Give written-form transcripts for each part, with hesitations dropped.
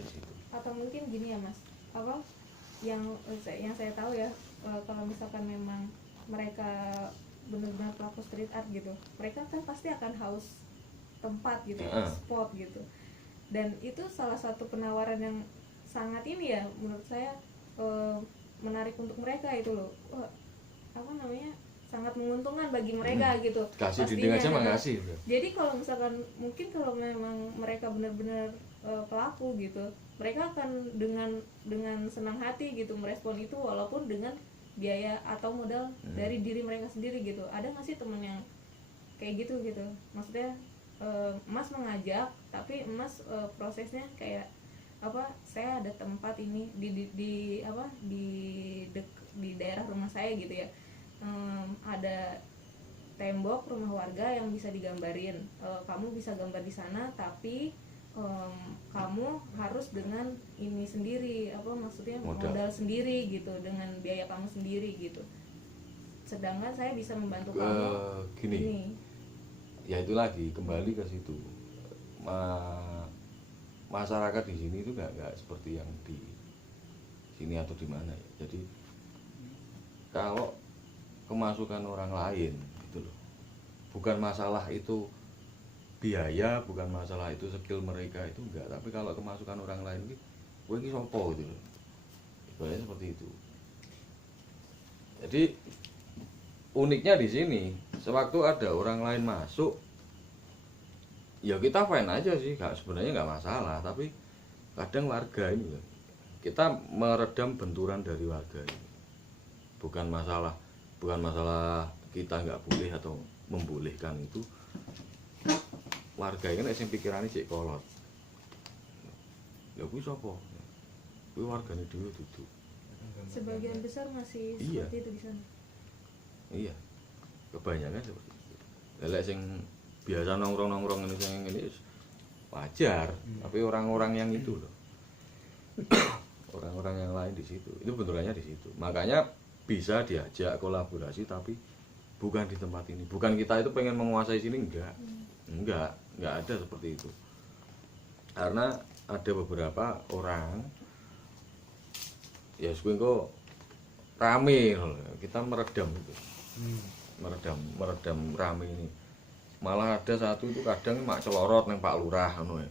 di situ. Atau mungkin gini ya Mas, apa yang saya tahu ya, kalau misalkan memang mereka benar-benar pelaku street art gitu, mereka kan pasti akan haus tempat gitu ya, spot gitu. Dan itu salah satu penawaran yang sangat ini ya menurut saya, menarik untuk mereka itu loh. Apa namanya, sangat menguntungkan bagi mereka gitu. Kasih dinding aja mah kasih. Jadi kalau misalkan mungkin kalau memang mereka benar-benar pelaku gitu, mereka akan dengan senang hati gitu merespon itu, walaupun dengan biaya atau modal dari diri mereka sendiri gitu. Ada nggak sih temen yang kayak gitu maksudnya, Mas mengajak tapi Mas prosesnya kayak apa, saya ada tempat ini di apa di daerah rumah saya gitu ya, ada tembok rumah warga yang bisa digambarin, kamu bisa gambar di sana tapi kamu harus dengan ini sendiri, apa maksudnya modal sendiri gitu, dengan biaya kamu sendiri gitu. Sedangkan saya bisa membantu kamu gini. Ya itu lagi kembali ke situ. Masyarakat di sini itu nggak seperti yang di sini atau di mana ya. Jadi kalau kemasukan orang lain gitu loh, bukan masalah itu biaya, bukan masalah itu skill mereka, itu enggak, tapi kalau kemasukan orang lain gitu, gue ini sopo gitu loh, ibaratnya seperti itu. Jadi uniknya di sini, sewaktu ada orang lain masuk, ya kita fine aja sih, sebenarnya nggak masalah. Tapi kadang warga ini kita meredam benturan dari warga ini. Bukan masalah kita nggak boleh atau membolehkan itu. Warga ini yang pikirannya cek kolot. Ya kuwi sapa? Kuwi wargane dhewe duduk. Sebagian besar masih seperti itu di sana. Iya. Kebanyakan seperti itu. Lek sing biasa nongkrong ini sing ngene wajar, tapi orang-orang yang itu loh. Orang-orang yang lain di situ. Itu benturannya di situ. Makanya bisa diajak kolaborasi tapi bukan di tempat ini. Bukan kita itu pengen menguasai sini, enggak ada seperti itu. Karena ada beberapa orang ya kok rame loh, kita meredam itu. Meredam rame ini. Malah ada satu itu kadang mak celorot nang Pak Lurah ngono ya.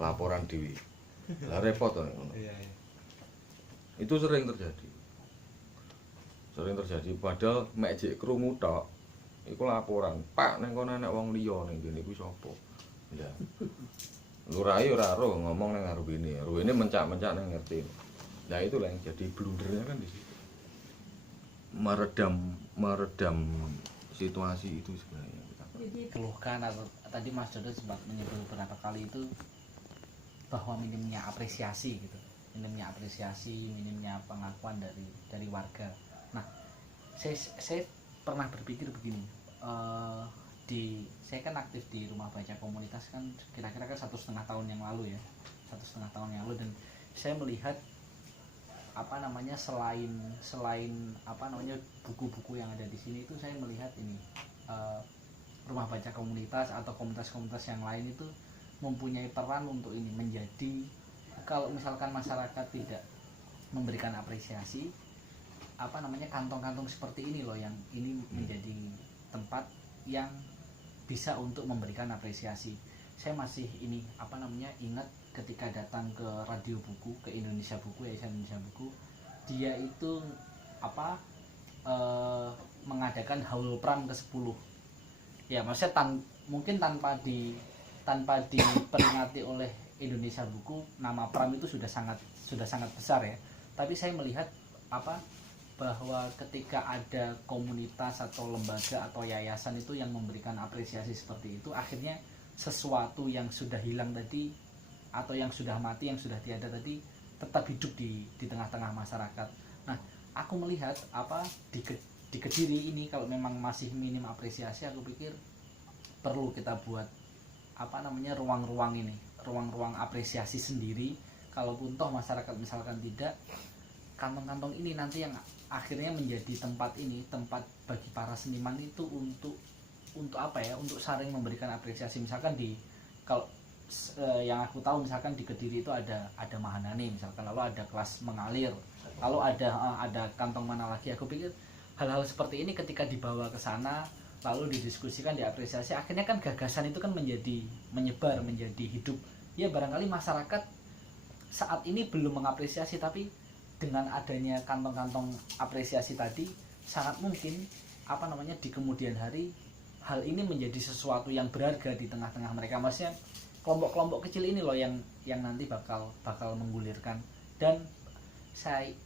Laporan dhewe. Lah repot to ngono. Iya. Itu sering terjadi. Padahal mek jek krungu tok. Iku laporan, Pak neng kono enek wong liya ning kene kuwi sapa? Ya. Lurahe ora ro ngomong nang karo bene. Ruwene mencak-mencak nang ngerti. Nah itulah yang jadi blundernya kan di situ. Meredam situasi itu sebenarnya. Jadi keluhkan atau tadi Mas Dodo sempat menyebut beberapa kali itu bahwa minimnya apresiasi gitu. Minimnya pengakuan dari warga. Nah, saya pernah berpikir begini, saya kan aktif di rumah baca komunitas kan kira-kira kan 1,5 tahun yang lalu ya, dan saya melihat apa namanya selain apa namanya buku-buku yang ada di sini itu saya melihat ini rumah baca komunitas atau komunitas-komunitas yang lain itu mempunyai peran untuk ini menjadi, kalau misalkan masyarakat tidak memberikan apresiasi, apa namanya kantong-kantong seperti ini loh yang ini menjadi tempat yang bisa untuk memberikan apresiasi. Saya masih ini apa namanya ingat ketika datang ke Radio Buku, ke Indonesia Buku, Yayasan Indonesia Buku, dia itu apa mengadakan haul pram ke-10. Ya, maksudnya mungkin tanpa diperingati oleh Indonesia Buku, nama pram itu sudah sangat besar ya. Tapi saya melihat apa bahwa ketika ada komunitas atau lembaga atau yayasan itu yang memberikan apresiasi seperti itu, akhirnya sesuatu yang sudah hilang tadi atau yang sudah mati, yang sudah tiada tadi tetap hidup di tengah-tengah masyarakat. Nah, aku melihat apa di Kediri ini kalau memang masih minim apresiasi, aku pikir perlu kita buat apa namanya ruang-ruang apresiasi sendiri. Kalaupun toh masyarakat misalkan tidak, kantong-kantong ini nanti yang akhirnya menjadi tempat bagi para seniman itu untuk apa ya, untuk saling memberikan apresiasi. Misalkan kalau yang aku tahu misalkan di Kediri itu ada Mahanani misalkan, lalu ada kelas mengalir, lalu ada kantong mana lagi. Aku pikir hal-hal seperti ini ketika dibawa ke sana lalu didiskusikan, diapresiasi, akhirnya kan gagasan itu kan menyebar, menjadi hidup. Ya barangkali masyarakat saat ini belum mengapresiasi, tapi dengan adanya kantong-kantong apresiasi tadi sangat mungkin di kemudian hari hal ini menjadi sesuatu yang berharga di tengah-tengah mereka. Maksudnya kelompok-kelompok kecil ini loh yang nanti bakal menggulirkan. Dan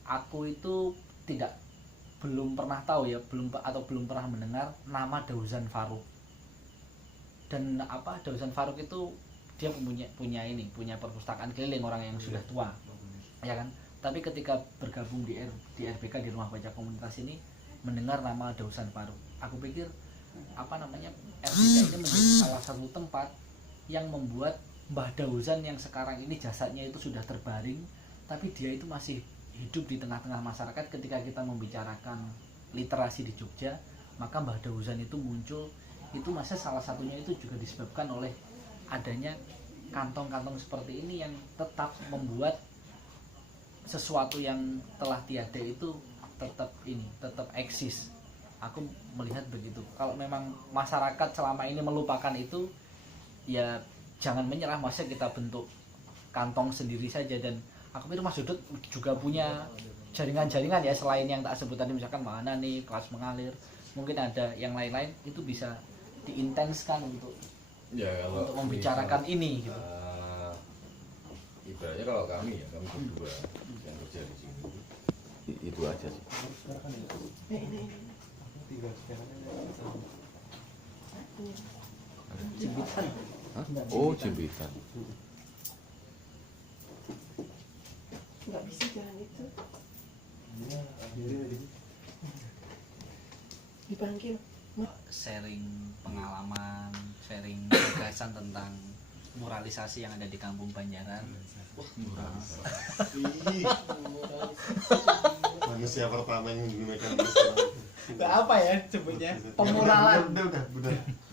aku itu belum pernah tahu ya, belum pernah mendengar nama Dauzan Faruk. Dan Dauzan Faruk itu dia punya perpustakaan keliling, orang yang sudah tua, ya kan. Tapi ketika bergabung di RBK, di Rumah Baca Komunitas ini, mendengar nama Dauzan Faruk, aku pikir RBK ini menjadi salah satu tempat yang membuat Mbah Dauzan yang sekarang ini jasadnya itu sudah terbaring, tapi dia itu masih hidup di tengah-tengah masyarakat. Ketika kita membicarakan literasi di Jogja, maka Mbah Dauzan itu muncul. Itu masih salah satunya itu juga disebabkan oleh adanya kantong-kantong seperti ini yang tetap membuat sesuatu yang telah tiada itu tetap eksis. Aku melihat begitu. Kalau memang masyarakat selama ini melupakan itu, ya jangan menyerah, masa kita bentuk kantong sendiri saja. Dan aku pikir Mas Dudut juga punya jaringan-jaringan ya, selain yang tak sebut tadi, misalkan mana nih kelas mengalir, mungkin ada yang lain-lain, itu bisa diintenskan untuk membicarakan ini gitu. Ibaratnya kalau kami berdua yang kerja di sini itu aja sih. Jembitan. Oh, jembitan. Nggak bisa jalan itu. Dipanggil. Sharing pengalaman, sharing gagasan tentang muralisasi yang ada di Kampung Banjaran. Manusia pertama yang menggunakan apa ya sebutnya, pemuralan. Udah.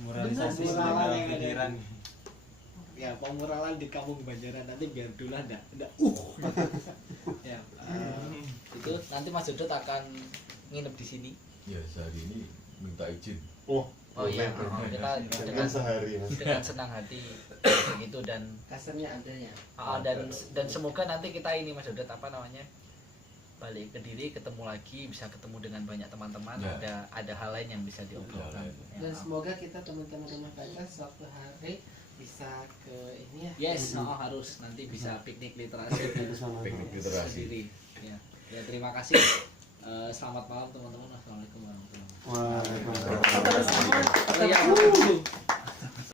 Muralisasi pemuralan yang ada. Ya, pemuralan di Kampung Banjaran, nanti biar dulu ada ya, Itu nanti Mas Dudut akan nginep di sini. Ya, sehari ini minta izin. Oh iya, kita dengan sehari dengan senang hati gitu. Dan kasarnya ada ya. Dan semoga nanti kita ini Mas Dudut balik ke Kediri, ketemu lagi, bisa ketemu dengan banyak teman-teman, ya. ada hal lain yang bisa diobrolkan. Dan semoga kita teman-teman Rumah Baca suatu hari bisa ke ini ya. Yes, harus nanti bisa piknik literasi Piknik literasi. sendiri. Ya, terima kasih. Selamat malam teman-teman. Assalamualaikum warahmatullahi wabarakatuh. Waalaikumsalam. Ya,